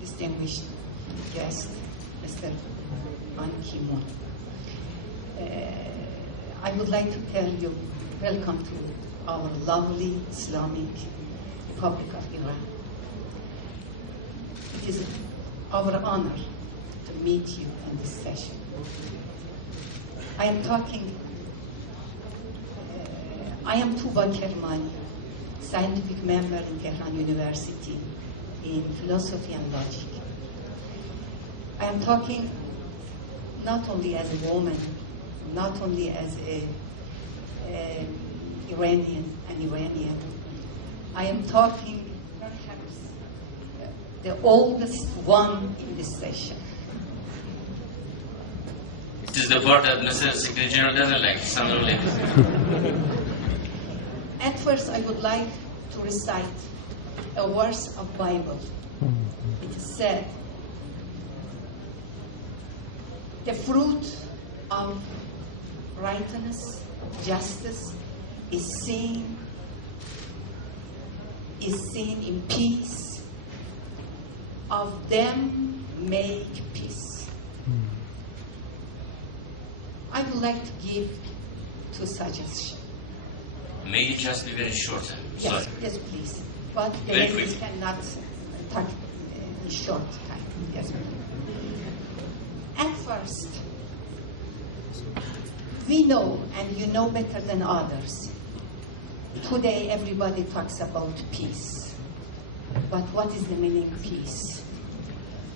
distinguished guest, Mr. Ban Ki-moon. I would like to tell you, welcome to our lovely Islamic Republic of Iran. It is our honor to meet you in this session. I am Tuba Kermani, scientific member in Tehran University in philosophy and logic. I am talking not only as a woman, not only as an Iranian. I am talking perhaps the oldest one in this session. This is the part that Mr. Secretary General doesn't like, some of it. At first, I would like to recite a verse of Bible. It is said, the fruit of righteousness, justice, is seen in peace. Of them make peace. I would like to give two suggestions. May it just be very short. Yes, yes, please. But the ladies cannot talk in short time. Yes, at first, we know, and you know better than others, today everybody talks about peace. But what is the meaning of peace?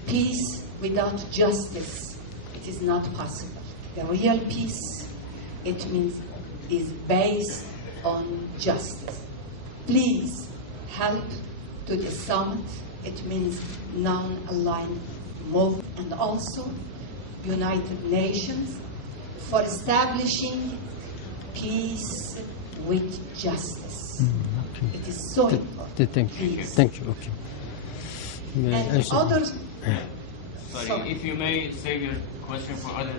Peace without justice, it is not possible. The real peace, it means, is based on justice. Please help to the summit. It means non-aligned movement, and also United Nations for establishing peace with justice. Okay. It is so important. Thank you. Thank you. Okay. And others. Sorry, if you may save your question for other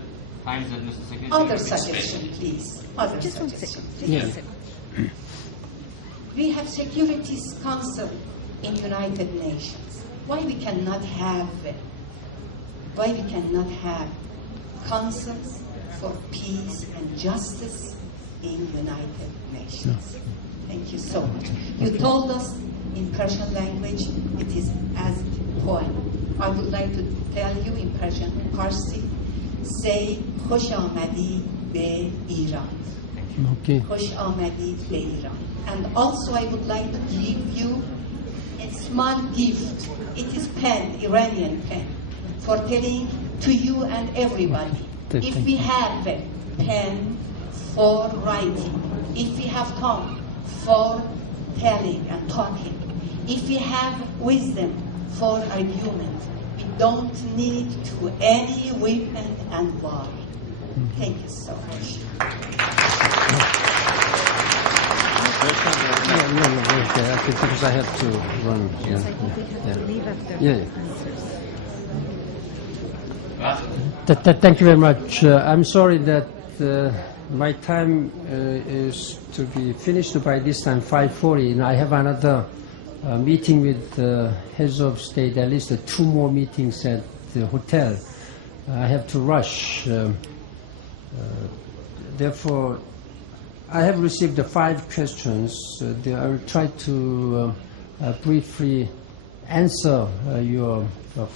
times that Mr. Secretary. Other suggestion, please. Other Just one suggestion. second. Yeah. We have Security Council in United Nations. Why we cannot have councils for peace and justice in United Nations? Thank you so much. You told us in Persian language it is as poem. I would like to tell you in Persian, Parsi, say خوش آمدی به ایران. Okay. خوش آمدی به ایران. And also I would like to give you a small gift. It is pen, Iranian pen, for telling to you and everybody. If we have a pen for writing, if we have tongue for telling and talking, if we have wisdom for argument, we don't need to any weapon and war. Thank you so much. No, okay. I think because I have to run. Yes, I think we have to leave after Yeah. What? Thank you very much. I'm sorry that my time is to be finished by this time, 5:40, and I have another meeting with heads of state, at least 2 more meetings at the hotel. I have to rush. Therefore, I have received 5 questions. I will try to briefly answer your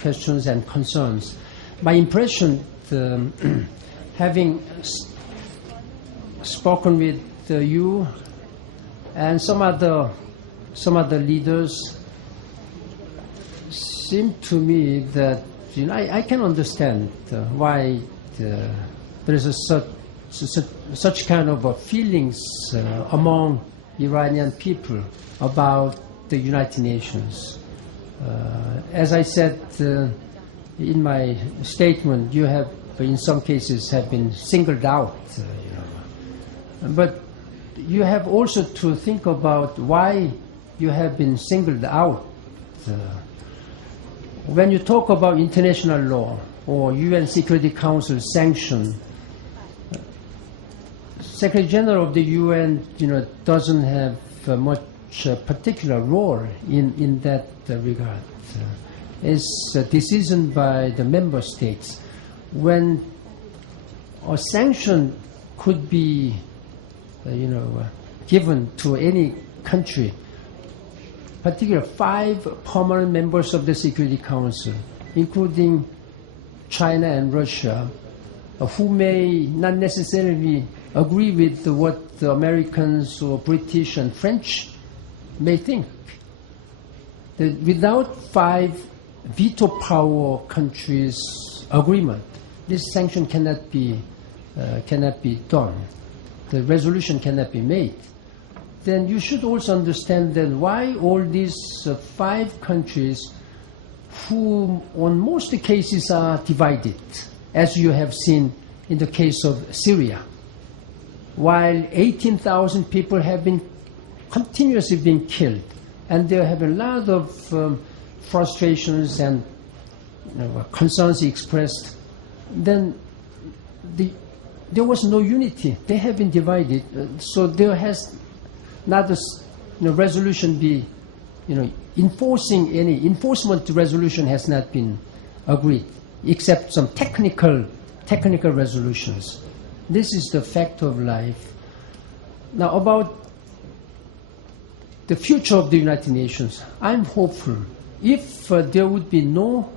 questions and concerns. My impression, having spoken with you and some other leaders, seemed to me that I can understand why there is such kind of feelings among Iranian people about the United Nations. As I said in my statement, you have, in some cases, have been singled out. But you have also to think about why you have been singled out. When you talk about international law or UN Security Council sanction, Secretary General of the UN, doesn't have much particular role in that regard. is a decision by the member states. When a sanction could be, given to any country, particularly 5 permanent members of the Security Council, including China and Russia, who may not necessarily agree with what the Americans or British and French may think. That without 5 veto power countries' agreement, this sanction cannot be done. The resolution cannot be made. Then you should also understand that why all these 5 countries, who on most cases are divided, as you have seen in the case of Syria, while 18,000 people have been continuously being killed, and there have been a lot of frustrations and concerns expressed, then there was no unity. They have been divided, so there has not a resolution be, enforcement resolution has not been agreed, except some technical resolutions. This is the fact of life. Now, about the future of the United Nations, I'm hopeful. If there would be no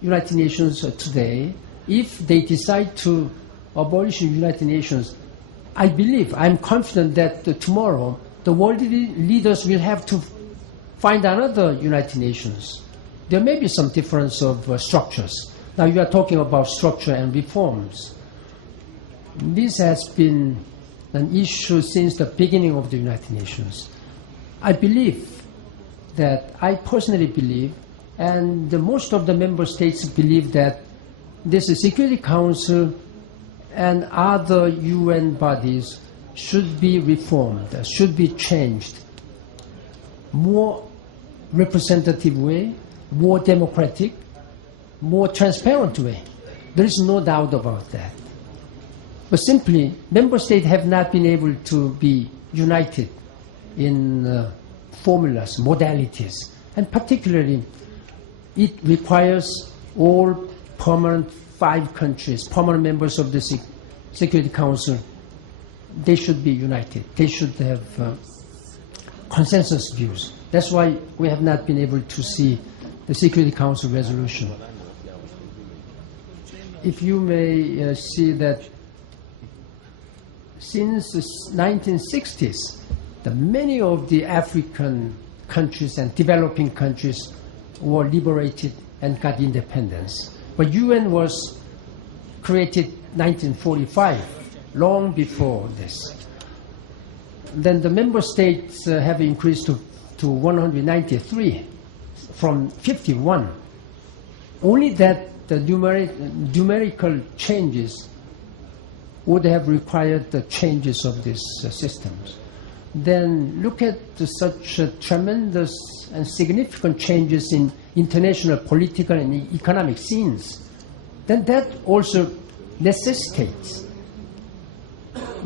United Nations today, if they decide to abolish the United Nations, I'm confident that tomorrow the world leaders will have to find another United Nations. There may be some difference of structures. Now you are talking about structure and reforms. This has been an issue since the beginning of the United Nations. I personally believe, and most of the member states believe, that this Security Council and other UN bodies should be reformed, should be changed. More representative way, more democratic, more transparent way. There is no doubt about that. But simply, member states have not been able to be united in formulas, modalities, and particularly it requires all permanent 5 countries, permanent members of the Security Council. They should be united. They should have consensus views. That's why we have not been able to see the Security Council resolution. If you may see that since the 1960s, many of the African countries and developing countries were liberated and got independence. But UN was created 1945, long before this. Then the member states have increased to 193 from 51. Only that the numerical changes would have required the changes of these systems. Then look at such tremendous and significant changes in international political and economic scenes. Then that also necessitates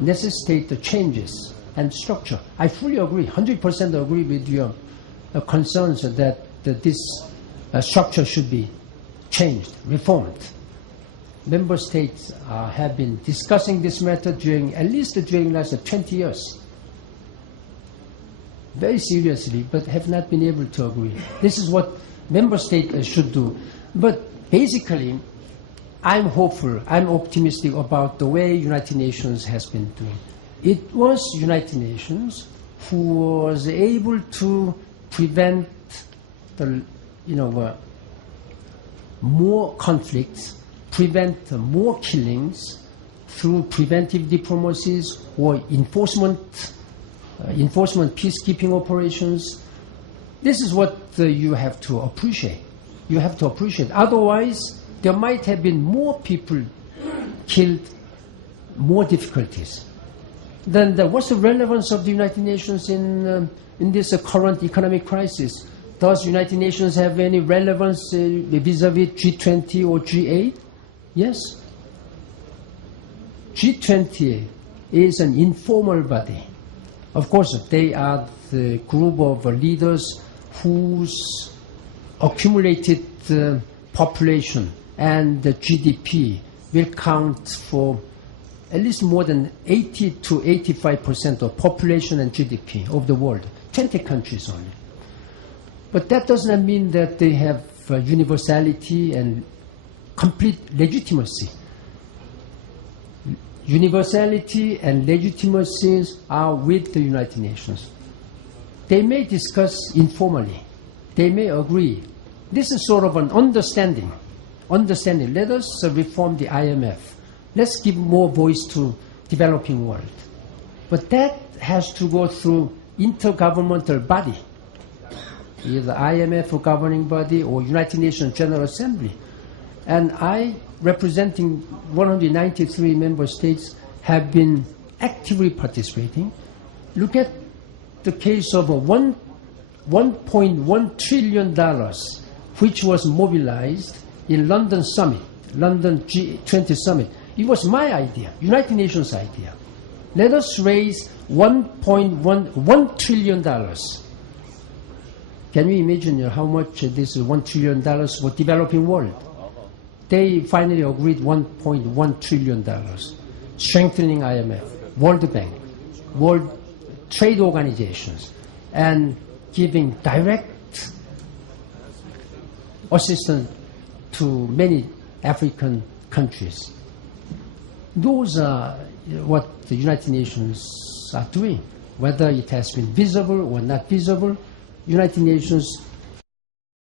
the changes and structure. I fully agree, 100% agree with your concerns that this structure should be changed, reformed. Member states have been discussing this matter at least during the last 20 years, very seriously, but have not been able to agree. This is what member states should do. But basically, I'm hopeful, I'm optimistic about the way United Nations has been doing. It was United Nations who was able to prevent more conflicts, prevent more killings through preventive diplomacies or enforcement peacekeeping operations. This is what you have to appreciate. You have to appreciate. Otherwise, there might have been more people killed, more difficulties. Then what's the relevance of the United Nations in this current economic crisis? Does United Nations have any relevance vis-a-vis G20 or G8? Yes. G20 is an informal body. Of course, they are the group of leaders whose accumulated population and the GDP will count for at least more than 80 to 85% of population and GDP of the world, 20 countries only. But that does not mean that they have universality and complete legitimacy. Universality and legitimacy are with the United Nations. They may discuss informally. They may agree. This is sort of an understanding. Let us reform the IMF. Let's give more voice to developing world. But that has to go through intergovernmental body, either IMF governing body or United Nations General Assembly. And I, representing 193 member states, have been actively participating. Look at the case of a $1.1 trillion, which was mobilized in London Summit, London G20 Summit. It was my idea, United Nations idea. Let us raise $1 trillion. Can you imagine how much this $1 trillion for developing world? They finally agreed $1.1 trillion, strengthening IMF, World Bank, World Trade Organizations, and giving direct assistance to many African countries. Those are what the United Nations are doing. Whether it has been visible or not visible, United Nations